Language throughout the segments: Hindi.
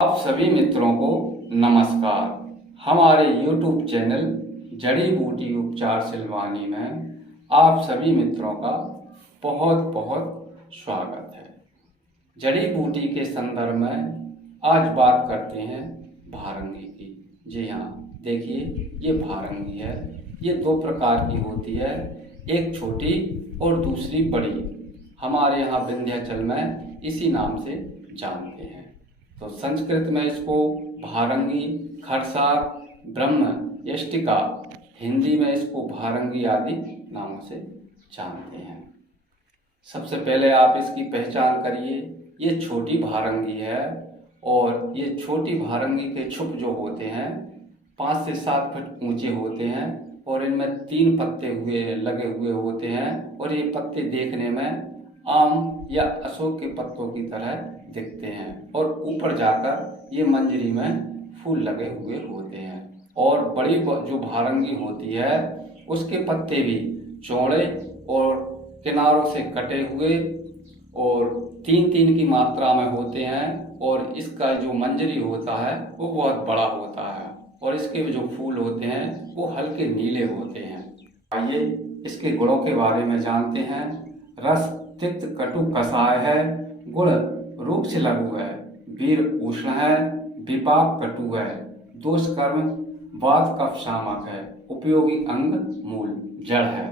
आप सभी मित्रों को नमस्कार। हमारे YouTube चैनल जड़ी बूटी उपचार सिलवानी में आप सभी मित्रों का बहुत बहुत स्वागत है। जड़ी बूटी के संदर्भ में आज बात करते हैं भारंगी की। जी हाँ, देखिए ये भारंगी है। ये दो प्रकार की होती है, एक छोटी और दूसरी बड़ी। हमारे यहाँ विंध्याचल में इसी नाम से जानते हैं। तो संस्कृत में इसको भारंगी, खरसार, ब्रह्म यष्टिका, हिंदी में इसको भारंगी आदि नामों से जानते हैं। सबसे पहले आप इसकी पहचान करिए। ये छोटी भारंगी है और ये छोटी भारंगी के छुप जो होते हैं 5 से 7 फुट ऊंचे होते हैं और इनमें 3 पत्ते लगे हुए होते हैं और ये पत्ते देखने में आम या अशोक के पत्तों की तरह दिखते हैं और ऊपर जाकर ये मंजरी में फूल लगे हुए होते हैं। और बड़ी जो भारंगी होती है उसके पत्ते भी चौड़े और किनारों से कटे हुए और 3-3 की मात्रा में होते हैं और इसका जो मंजरी होता है वो बहुत बड़ा होता है और इसके जो फूल होते हैं वो हल्के नीले होते हैं। आइए इसके गुणों के बारे में जानते हैं। रस तिक्त कटु कषाय है, गुण रूक्ष लघु है, वीर उष्ण है, विपाक कटु है, दोष कर्म वात कफ शामक है, उपयोगी अंग मूल जड़ है।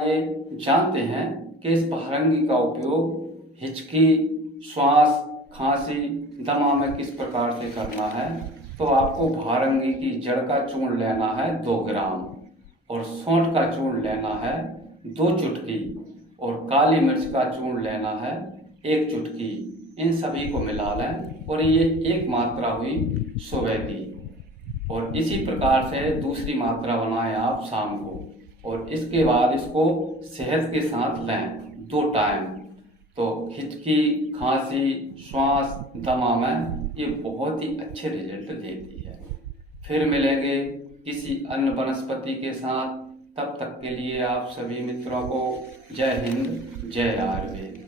ये जानते हैं कि इस भारंगी का उपयोग हिचकी, श्वास, खांसी, दमा में किस प्रकार से करना है। तो आपको भारंगी की जड़ का चूर्ण लेना है 2 ग्राम और सौंठ का चूर्ण लेना है 2 चुटकी और काली मिर्च का चूर्ण लेना है 1 चुटकी। इन सभी को मिला लें और ये एक मात्रा हुई सुबह की और इसी प्रकार से दूसरी मात्रा बनाएं आप शाम को और इसके बाद इसको शहद के साथ लें 2 टाइम। तो हिचकी, खांसी, श्वास, दमा में ये बहुत ही अच्छे रिजल्ट देती है। फिर मिलेंगे किसी अन्य वनस्पति के साथ। तब तक के लिए आप सभी मित्रों को जय हिंद, जय आयुर्वेद।